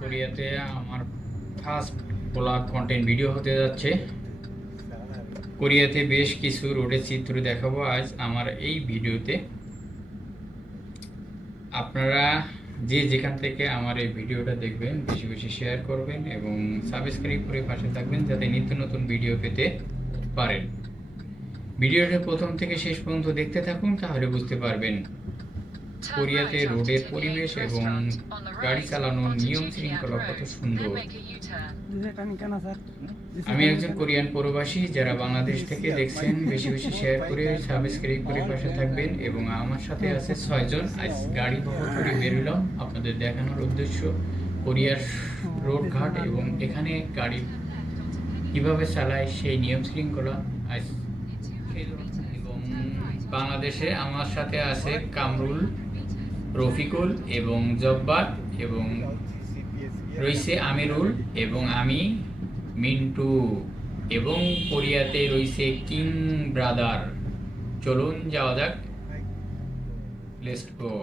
কোরিয়াতে আমার first blog content video হতে যাচ্ছে। কোরিয়াতে বেশ কিছু রোডের চিত্র দেখাবো আজ আমার এই ভিডিওতে। আপনারা যে যেখান থেকে আমার এই ভিডিওটা দেখবেন বেশি বেশি শেয়ার করবেন এবং সাবস্ক্রাইব করে পাশে থাকবেন যাতে নিত্য নতুন ভিডিও পেতে পারেন। ভিডিওটা প্রথম থেকে শেষ পর্যন্ত দেখতে থাকুন, তাহলে বুঝতে পারবেন কোরিয়াতে রোডের পরিবেশ এবং গাড়ি চালানোর নিয়ম শৃঙ্খলা কত সুন্দর। আমি একজন কোরিয়ান প্রবাসী, যারা বাংলাদেশ থেকে দেখছেন বেশি বেশি শেয়ার করে সাবস্ক্রাইব করে পাশে থাকবেন। এবং আমার সাথে আছে 6 জন। আজ গাড়ি বহর করে বেরোলাম আপনাদের দেখানোর উদ্দেশ্য কোরিয়ার রোড ঘাট এবং এখানে গাড়ি কিভাবে চালায় সেই নিয়ম শৃঙ্খলা আজ। এবং বাংলাদেশে আমার সাথে আছে কামরুল, রফিকুল এবং জব্বার, এবং রয়েছে আমিরুল এবং আমি মিন্টু, এবং কোরিয়াতে রয়েছে কিং ব্রাদার। চলুন যাওয়া যাক, লেটস গো।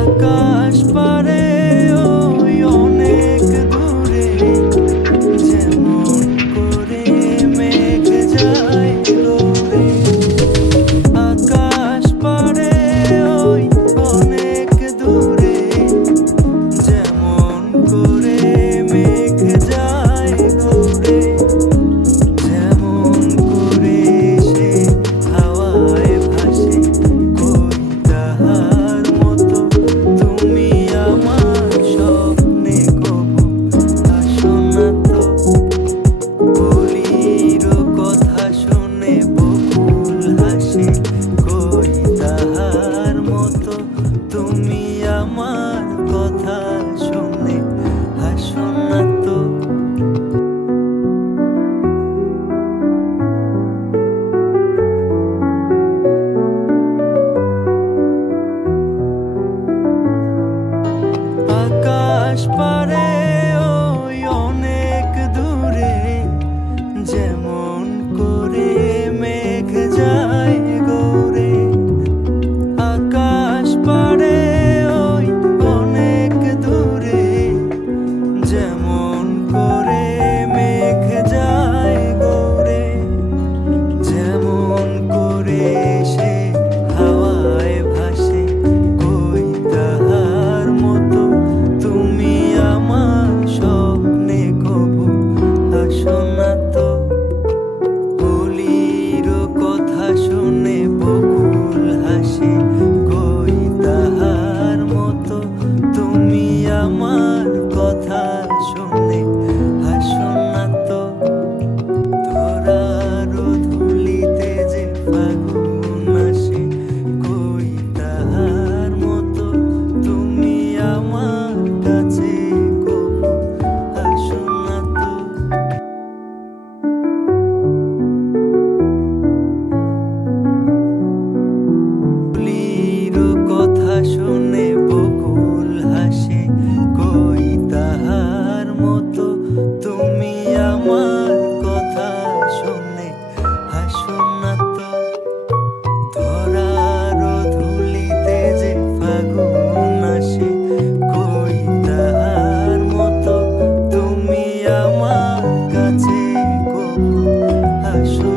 আকাশ পারে ওই অনেক দূরে, যেমন করে মেঘ যায় দূরে। আকাশ পারে ওই অনেক দূরে, যেমন করে মেঘ যায় দূরে। যেমন করে সে হাওয়ায় ভাসে, কই তাহার মতো তুমি আমার স্বপ্নে কবু আসো না তো। বলির কথা শুনে বকুল হাসে, কই তাহার মতো তুমি আমার কথা শুনে হাসো না তো। আকাশ পারে ওই অনেক দূরে, যেমন করে মেঘ যায় গৌরে। আকাশ পারে ওই অনেক দূরে, যেমন করে মেঘ যায় গৌরে। যেমন করে সে হাওয়ায় ভাসে, কই তাহার মতো তুমি আমার স্বপ্নে কবু আসো না তো। বলির কথা শুনে বকুল হাসে, কই তাহার মতো তুমি আমার কথা শুনে হাসো না তো। ধরার ধুলিতে যে ফাগুন আসে, কই তাহার মতো তুমি আমার কাছে কবু আসো না তো। বলির কথা শুনে বকুল হাসে, কই তাহার মতো তুমি আমার কথা শুনে হাসো না তো। ধরার ধুলিতে যে ফাগুন আসে, কই তাহার মতো তুমি আমার কাছে কবু আসো